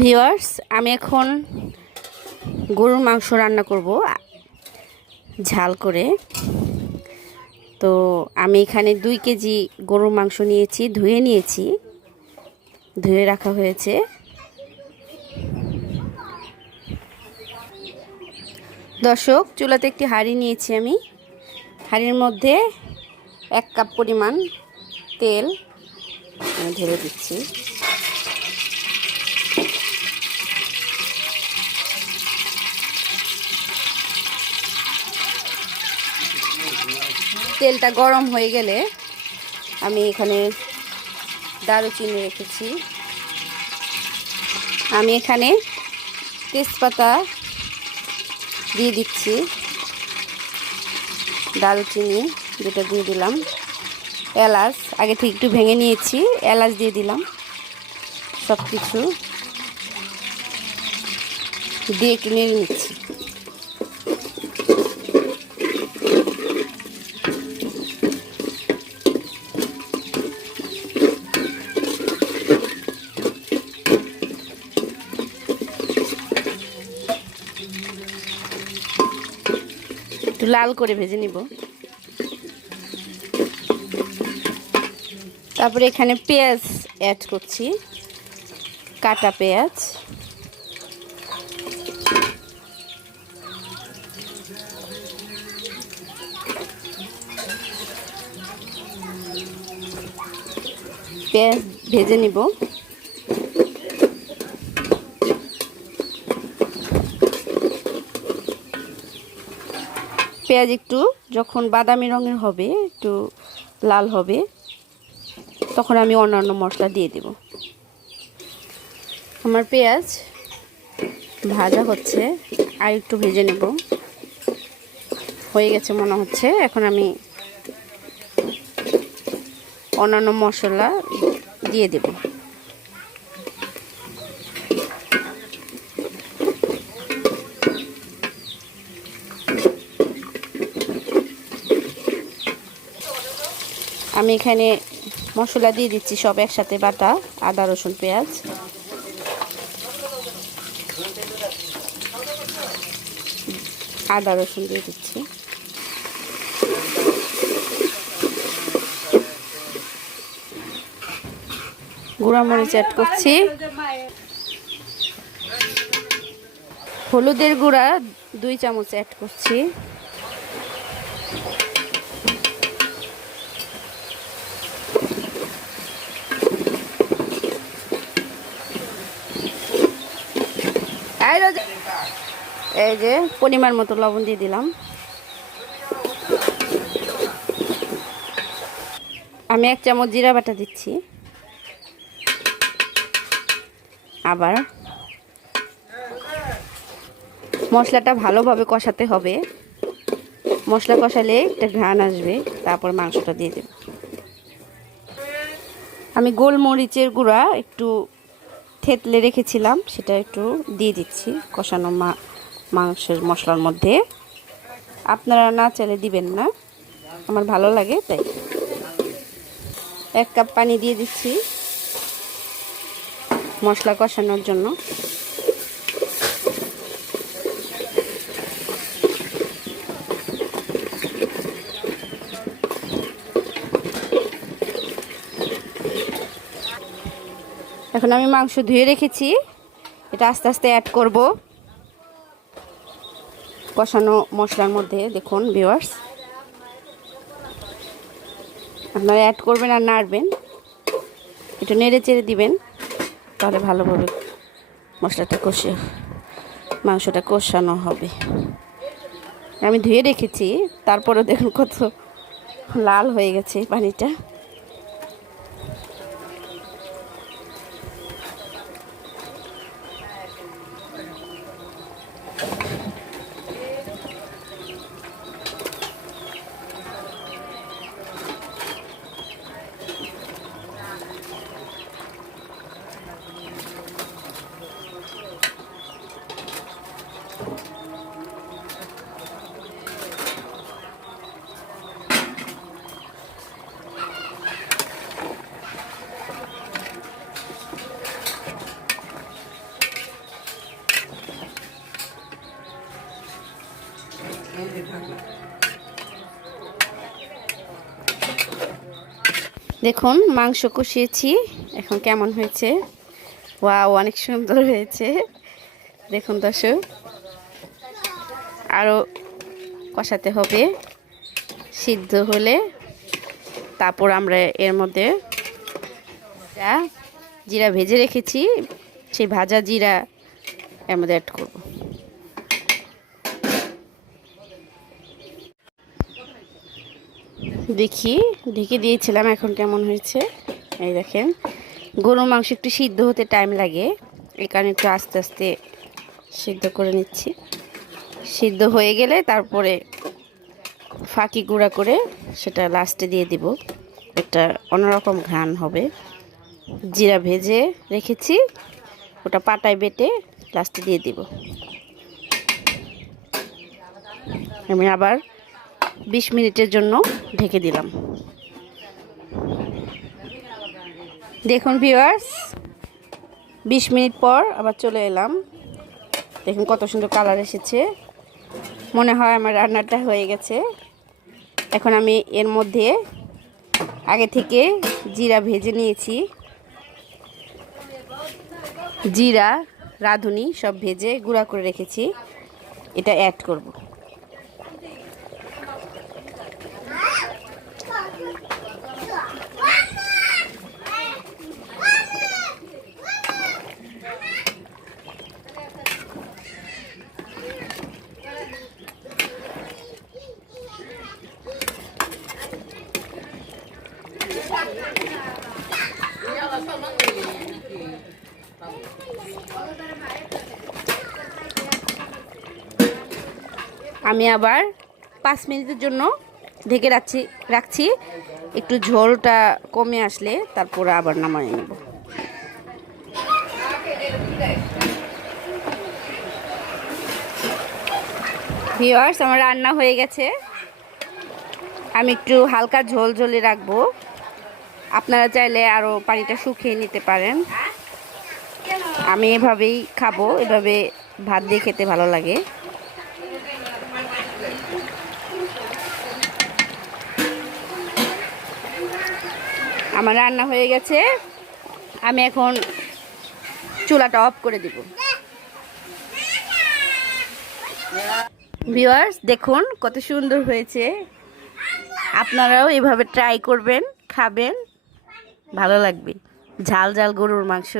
Viewers, আমি এখন গরুর মাংস রান্না করব ঝাল করে। তো আমি এখানে 2 কেজি গরুর মাংস নিয়েছি, ধুয়ে রাখা হয়েছে। দর্শক, চুলাতে একটি হাঁড়ি নিয়েছি আমি। হাঁড়ির মধ্যে 1 কাপ পরিমাণ তেল আমি ঢেলে দিচ্ছি। তেলটা গরম হয়ে গেলে আমি এখানে দারুচিনি রেখেছি। আমি এখানে তেজপাতা দিয়ে দিচ্ছি, দারুচিনি যেটা দিয়ে দিলাম, এলাচ আগে থেকে একটু ভেঙে নিয়েছি, এলাচ দিয়ে দিলাম। সব কিছু দিয়ে একটু নেড়ে নিচ্ছি। একটু লাল করে ভেজে নিব। তারপরে এখানে পেঁয়াজ অ্যাড করছি, কাটা পেঁয়াজ। পেঁয়াজ ভেজে নিব। পেঁয়াজ একটু যখন বাদামি রঙের হবে, একটু লাল হবে, তখন আমি অন্যান্য মশলা দিয়ে দেব। আমার পেঁয়াজ ভাজা হচ্ছে, আর একটু ভেজে নেব। হয়ে গেছে মনে হচ্ছে। এখন আমি অন্যান্য মশলা দিয়ে দেব। আমি এখানে মশলা দিয়ে দিচ্ছি সব একসাথে বাটা, আদা রসুন পেঁয়াজ। আদা রসুন দিয়ে দিচ্ছি। গুঁড়া মরিচ অ্যাড করছি। হলুদের গুঁড়া 2 চামচ অ্যাড করছি। এই যে পরিমাণ মতো লবণ দিয়ে দিলাম। আমি 1 চামচ জিরা বাটা দিচ্ছি। আবার মশলাটা ভালোভাবে কষাতে হবে। মশলা কষালে একটা ঘ্রাণ আসবে, তারপর মাংসটা দিয়ে দেব। আমি গোলমরিচের গুঁড়া একটু থেতলে রেখেছিলাম, সেটা একটু দিয়ে দিচ্ছি কষানো মাংসের মশলার মধ্যে। আপনারা না চাইলে দিবেন না, আমার ভালো লাগে তাই। 1 কাপ পানি দিয়ে দিচ্ছি মশলা কষানোর জন্য। এখন আমি মাংস ধুয়ে রেখেছি, এটা আস্তে আস্তে অ্যাড করব কষানো মশলার মধ্যে। দেখুন ভিউয়ার্স, আপনারা অ্যাড করবেন আর নাড়বেন, একটু নেড়ে চেড়ে দিবেন, তাহলে ভালোভাবে মশলাটা মাংসটা কষানো হবে। আমি ধুয়ে রেখেছি, তারপরে দেখুন কত লাল হয়ে গেছে পানিটা। দেখুন মাংস কষিয়েছি, এখন কেমন হয়েছে। ওয়াও, অনেক সুন্দর হয়েছে। দেখুন দর্শক, আরও কষাতে হবে। সিদ্ধ হলে তারপর আমরা এর মধ্যে জিরা ভেজে রেখেছি, সেই ভাজা জিরা এর মধ্যে অ্যাড করব। দেখি, ঢেকে দিয়েছিলাম, এখন কেমন হয়েছে। এই দেখেন, গরুর মাংস একটু সিদ্ধ হতে টাইম লাগে, এই কারণে একটু আস্তে আস্তে সিদ্ধ করে নিচ্ছি। সিদ্ধ হয়ে গেলে তারপরে ফাঁকি গুঁড়া করে সেটা লাস্টে দিয়ে দিব, একটা অন্যরকম ঘ্রাণ হবে। জিরা ভেজে রেখেছি, ওটা পাটায় বেটে লাস্টে দিয়ে দিব। আমি আবার 20 মিনিটের জন্য ঢেকে দিলাম। দেখুন ভিউয়ার্স, 20 মিনিট পর আবার চলে এলাম। দেখুন কত সুন্দর কালার এসেছে, মনে হয় আমার রান্নাটা হয়ে গেছে। এখন আমি এর মধ্যে আগে থেকে জিরা ভেজে নিয়েছি, জিরা রাঁধুনি সব ভেজে গুঁড়া করে রেখেছি, এটা অ্যাড করব। আমি আবার 5 মিনিটের জন্য ঢেকে রাখছি। একটু ঝোলটা কমে আসলে তারপরে আবার নামাই নেব। ভিউয়ার্স, আমার রান্না হয়ে গেছে। আমি একটু হালকা ঝোল ঝোলে রাখবো, আপনারা চাইলে আরও পানিটা শুকিয়ে নিতে পারেন। আমি এভাবেই খাবো, এভাবে ভাত দিয়ে খেতে ভালো লাগে। আমার রান্না হয়ে গেছে, আমি এখন চুলাটা অফ করে দিব। ভিউয়ার্স দেখুন কত সুন্দর হয়েছে, আপনারাও এভাবে ট্রাই করবেন, খাবেন, ভালো লাগবে। ঝাল ঝাল গরুর মাংস।